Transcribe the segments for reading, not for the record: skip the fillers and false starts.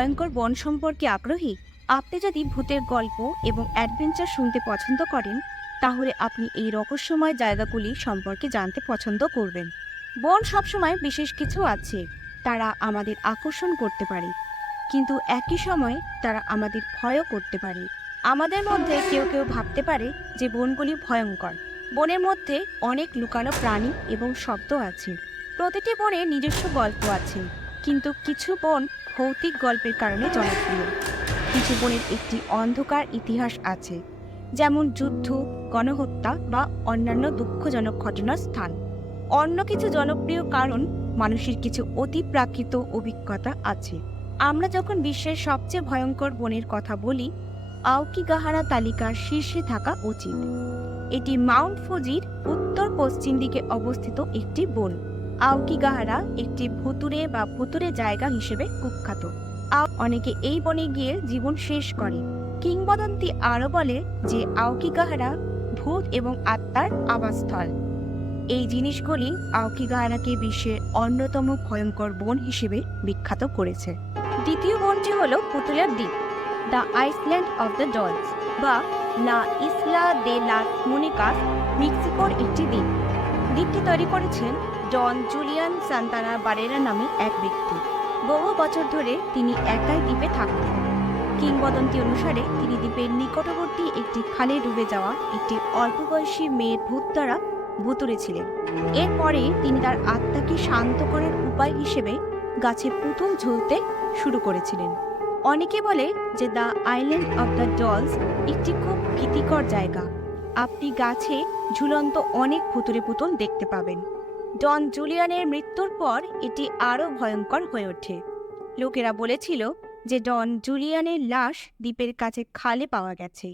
ভয়ঙ্কর বন সম্পর্কে আগ্রহী? আপনি যদি ভূতের গল্প এবং অ্যাডভেঞ্চার শুনতে পছন্দ করেন, তাহলে আপনি এই রহস্যময় জায়গাগুলি সম্পর্কে জানতে পছন্দ করবেন। বন সবসময় বিশেষ কিছু আছে, তারা আমাদের আকর্ষণ করতে পারে, কিন্তু একই সময়ে তারা আমাদের ভয়ও করতে পারে। আমাদের মধ্যে কেউ কেউ ভাবতে পারে যে বনগুলি ভয়ঙ্কর। বনের মধ্যে অনেক লুকানো প্রাণী এবং শব্দ আছে। প্রতিটি বনের নিজস্ব গল্প আছে, কিন্তু কিছু বন ভৌতিক গল্পের কারণে জনপ্রিয়। কিছু বনের একটি অন্ধকার ইতিহাস আছে, যেমন যুদ্ধ, গণহত্যা বা অন্যান্য দুঃখজনক ঘটনার স্থান। অন্য কিছু জনপ্রিয় কারণ মানুষের কিছু অতিপ্রাকৃত অভিজ্ঞতা আছে। আমরা যখন বিশ্বের সবচেয়ে ভয়ঙ্কর বনের কথা বলি, আওকিগাহারা তালিকার শীর্ষে থাকা উচিত। এটি মাউন্ট ফুজির উত্তর পশ্চিম দিকে অবস্থিত একটি বন। আওকিগাহারা একটি ভুতুরে জায়গা হিসেবে কুখ্যাত। অনেকে এই বনে গিয়ে জীবন শেষ করে। কিংবদন্তি আরও বলে যে আওকিগাহারা ভূত এবং আত্মার আবাসস্থল। এই জিনিসগুলি আওকিগাহারাকে বিশ্বের অন্যতম ভয়ঙ্কর বন হিসেবে বিখ্যাত করেছে। দ্বিতীয় বনটি হল পুতুলের দ্বীপ, the Iceland of the dolls বা লা ইসলা দে লাস মুনিকাস, মেক্সিকোর একটি দ্বীপ। দ্বীপটি তৈরি করেছেন ডন জুলিয়ান সান্তানা বারেরা নামে এক ব্যক্তি। বহু বছর ধরে তিনি একাই দ্বীপে থাকতেন। কিংবদন্তি অনুসারে তিনি দ্বীপের নিকটবর্তী একটি খালে ডুবে যাওয়া একটি অল্প বয়সী মেয়ের ভূত দ্বারা ভুতুড়ে ছিলেন। এরপরে তিনি তার আত্মাকে শান্ত করার উপায় হিসেবে গাছে পুতুল ঝুলতে শুরু করেছিলেন। অনেকে বলে যে the island of the dolls একটি খুব ভীতিকর জায়গা। আপনি গাছে ঝুলন্ত অনেক ভুতুড়ে পুতুল দেখতে পাবেন। ডন জুলিয়ানের মৃত্যুর পর এটি আরও ভয়ঙ্কর হয়ে ওঠে। লোকেরা বলেছিল যে ডন জুলিয়ানের লাশ দ্বীপের কাছে খালে পাওয়া গেছে।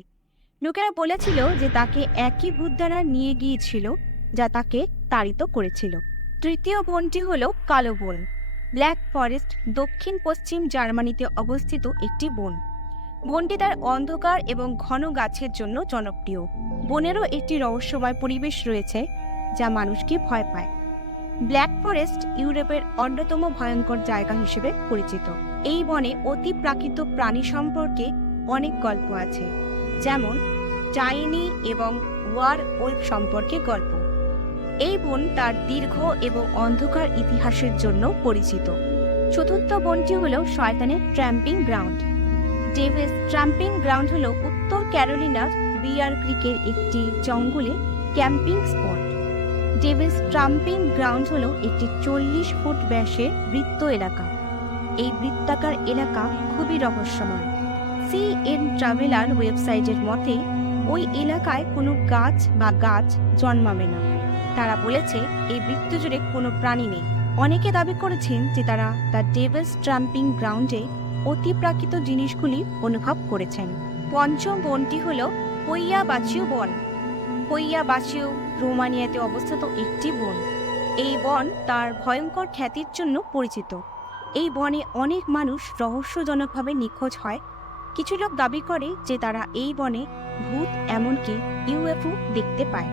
লোকেরা বলেছিল যে তাকে একই ভূত দ্বারা নিয়ে গিয়েছিল যা তাকে তাড়িত করেছিল। তৃতীয় বনটি হল কালো বন, ব্ল্যাক ফরেস্ট, দক্ষিণ পশ্চিম জার্মানিতে অবস্থিত একটি বন। বনটি তার অন্ধকার এবং ঘন গাছের জন্য জনপ্রিয়। বনেরও একটি রহস্যময় পরিবেশ রয়েছে যা মানুষকে ভয় পায়। ব্ল্যাক ফরেস্ট ইউরোপের অন্যতম ভয়ঙ্কর জায়গা হিসেবে পরিচিত। এই বনে অতিপ্রাকৃত প্রাণী সম্পর্কে অনেক গল্প আছে, যেমন টাইনি এবং ওয়ার ওল্ফ সম্পর্কে গল্প। এই বন তার দীর্ঘ এবং অন্ধকার ইতিহাসের জন্য পরিচিত। চতুর্থ বনটি হল শয়তানের ট্র্যাম্পিং গ্রাউন্ড। ডেভিলস ট্র্যাম্পিং গ্রাউন্ড হল উত্তর ক্যারোলিনার বিয়ার ক্রিকের একটি জঙ্গলে ক্যাম্পিং স্পট। ডেভিলস ট্র্যাম্পিং গ্রাউন্ড হল একটি 40 ফুট ব্যাসের বৃত্ত এলাকা। এই বৃত্তাকার এলাকা খুবই রহস্যময়। সিএন ট্রাভেলার ওয়েবসাইটের মতে ওই এলাকায় কোনো গাছ জন্মাবে না। তারা বলেছে এই বৃত্ত জুড়ে কোনো প্রাণী নেই। অনেকে দাবি করেছেন যে তারা দ্য ডেভিলস ট্র্যাম্পিং গ্রাউন্ডে অতিপ্রাকৃত জিনিসগুলি অনুভব করেছেন। পঞ্চম বনটি হল পইয়া বাচিউ বন। পইয়া বাচিউ রোমানিয়াতে অবস্থিত একটি বন। এই বন তার ভয়ঙ্কর খ্যাতির জন্য পরিচিত। এই বনে অনেক মানুষ রহস্যজনকভাবে নিখোঁজ হয়। কিছু লোক দাবি করে যে তারা এই বনে ভূত, এমনকি ইউএফও দেখতে পায়।